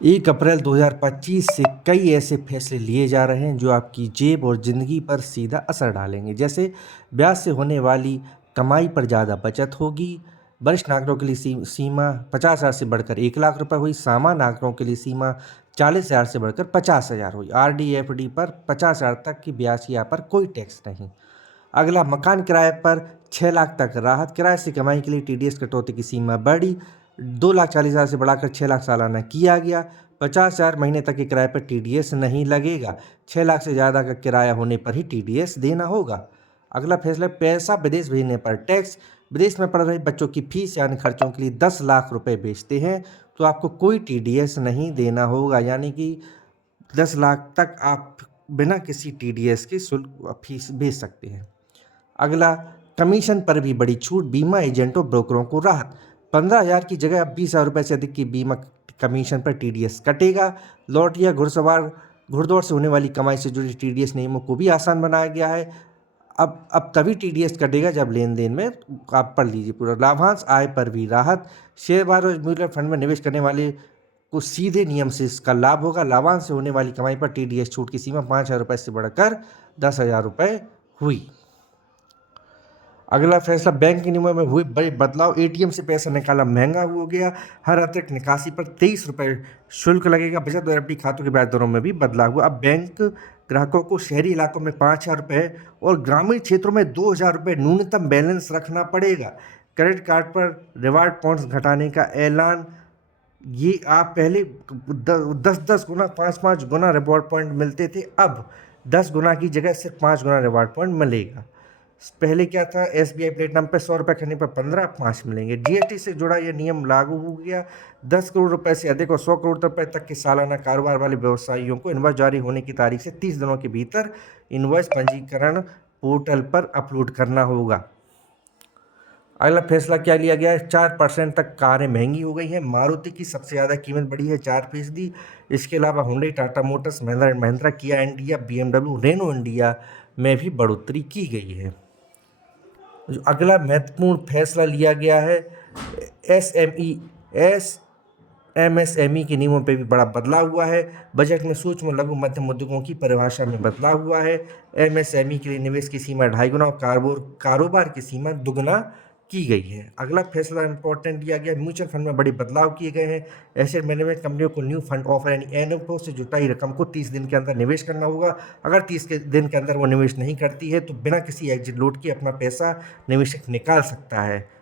1 अप्रैल 2025 से कई ऐसे फैसले लिए जा रहे हैं जो आपकी जेब और ज़िंदगी पर सीधा असर डालेंगे। जैसे ब्याज से होने वाली कमाई पर ज़्यादा बचत होगी। वरिष्ठ नागरिकों के लिए सीमा 50,000 से बढ़कर 1 लाख रुपए हुई। सामान्य नागरिकों के लिए सीमा 40,000 से बढ़कर 50,000 हुई। RD FD पर 50,000 तक की ब्याज की यहाँ पर कोई टैक्स नहीं। अगला, मकान किराए पर 6 लाख तक राहत। किराए से कमाई के लिए TDS कटौती की सीमा बढ़ी। 2,40,000 से बढ़ाकर 6 लाख सालाना किया गया। 50,000 महीने तक के किराए पर TDS नहीं लगेगा। 6 लाख से ज़्यादा का किराया होने पर ही TDS देना होगा। अगला फैसला, पैसा विदेश भेजने पर टैक्स। विदेश में पढ़ रहे बच्चों की फीस यानी खर्चों के लिए 10 लाख रुपए भेजते हैं तो आपको कोई TDS नहीं देना होगा, यानी कि 10 लाख तक आप बिना किसी TDS के शुल्क फीस भेज सकते हैं। अगला, कमीशन पर भी बड़ी छूट। बीमा एजेंटों ब्रोकरों को राहत। 15,000 की जगह अब 20,000 रुपये से अधिक की बीमा कमीशन पर TDS कटेगा। लॉटरी या घुड़दौड़ से होने वाली कमाई से जुड़े TDS नियमों को भी आसान बनाया गया है। अब तभी TDS कटेगा जब लेन देन में, आप पढ़ लीजिए पूरा। लाभांश आय पर भी राहत। शेयर बाजार और म्यूचुअल फंड में निवेश करने वाले को सीधे नियम से इसका लाभ होगा। लाभांश से होने वाली कमाई पर TDS छूट की सीमा 5,000 रुपये से बढ़कर 10,000 रुपये हुई। अगला फैसला, बैंक के नियमों में हुए बड़े बदलाव। ATM से पैसा निकालना महंगा हो गया। हर अतिरिक्त निकासी पर 23 रुपये शुल्क लगेगा। बचत और FD खातों के ब्याज दरों में भी बदलाव हुआ। अब बैंक ग्राहकों को शहरी इलाकों में 5,000 रुपये और ग्रामीण क्षेत्रों में 2,000 रुपये न्यूनतम बैलेंस रखना पड़ेगा। क्रेडिट कार्ड पर रिवार्ड पॉइंट्स घटाने का ऐलान। ये आप पहले 10 गुना 5 गुना रिवॉर्ड पॉइंट मिलते थे, अब 10 गुना की जगह सिर्फ 5 गुना रिवॉर्ड पॉइंट मिलेगा। पहले क्या था, SBI प्लेटिनम पे 100 रुपये खरीदने पर 15, 5 मिलेंगे। GST से जुड़ा यह नियम लागू हो गया। 10 करोड़ रुपए से अधिक और 100 करोड़ रुपए तक के सालाना कारोबार वाले व्यवसायियों को इनवॉइस जारी होने की तारीख से 30 दिनों के भीतर इनवॉइस पंजीकरण पोर्टल पर अपलोड करना होगा। अगला फैसला क्या लिया गया है, 4% तक कारें महंगी हो गई हैं। मारुति की सबसे ज़्यादा कीमत बढ़ी है 4%। इसके अलावा Hyundai, Tata Motors, Mahindra and Mahindra, किया इंडिया, BMW, रेनो इंडिया में भी बढ़ोतरी की गई है। जो अगला महत्वपूर्ण फैसला लिया गया है, MSME के नियमों पे भी बड़ा बदलाव हुआ है। बजट में सूक्ष्म लघु मध्यम उद्योगों की परिभाषा में बदलाव हुआ है। MSME के लिए निवेश की सीमा 2.5 गुना और कारोबार की सीमा 2 गुना की गई है। अगला फैसला इंपॉर्टेंट लिया गया, म्यूचुअल फंड में बड़े बदलाव किए गए हैं। एसेट मैनेजमेंट कंपनियों को न्यू फंड ऑफर यानी NFO से जुटाई रकम को 30 दिन के अंदर निवेश करना होगा। अगर 30 दिन के अंदर वो निवेश नहीं करती है तो बिना किसी एग्जिट लोड के अपना पैसा निवेशक निकाल सकता है।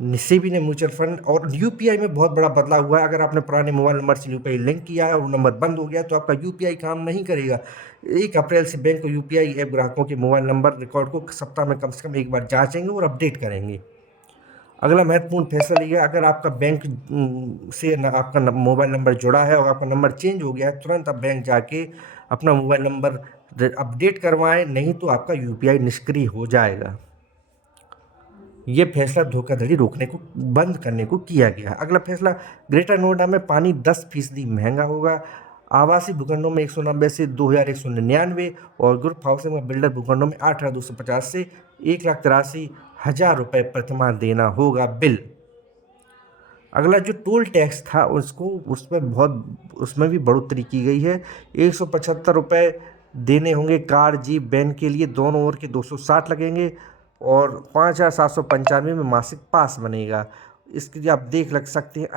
SEBI ने म्यूचुअल फंड और UPI में बहुत बड़ा बदलाव हुआ है। अगर आपने पुराने मोबाइल नंबर से UPI लिंक किया है और वो नंबर बंद हो गया तो आपका UPI काम नहीं करेगा। 1 अप्रैल से बैंक को UPI ऐप ग्राहकों के मोबाइल नंबर रिकॉर्ड को सप्ताह में कम से कम एक बार जांचेंगे और अपडेट करेंगे। अगला महत्वपूर्ण फैसला लिया, अगर आपका बैंक से आपका मोबाइल नंबर जुड़ा है और आपका नंबर चेंज हो गया है, तुरंत आप बैंक जाके अपना मोबाइल नंबर अपडेट करवाएं, नहीं तो आपका UPI निष्क्रिय हो जाएगा। ये फैसला धोखाधड़ी रोकने को, बंद करने को किया गया है। अगला फैसला, ग्रेटर नोएडा में पानी 10% महंगा होगा। आवासीय भूखंडों में 190 से 2,199 और ग्रुप हाउसिंग में बिल्डर भूखंडों में 8,250 से 1,83,000 रुपये प्रतिमाह देना होगा बिल। अगला जो टोल टैक्स था उसमें भी बढ़ोतरी की गई है। 175 रुपये देने होंगे कार, जीप, वैन के लिए, दोनों ओर के 260 लगेंगे और 5,795 में मासिक पास बनेगा। इसके लिए आप देख लग सकते हैं।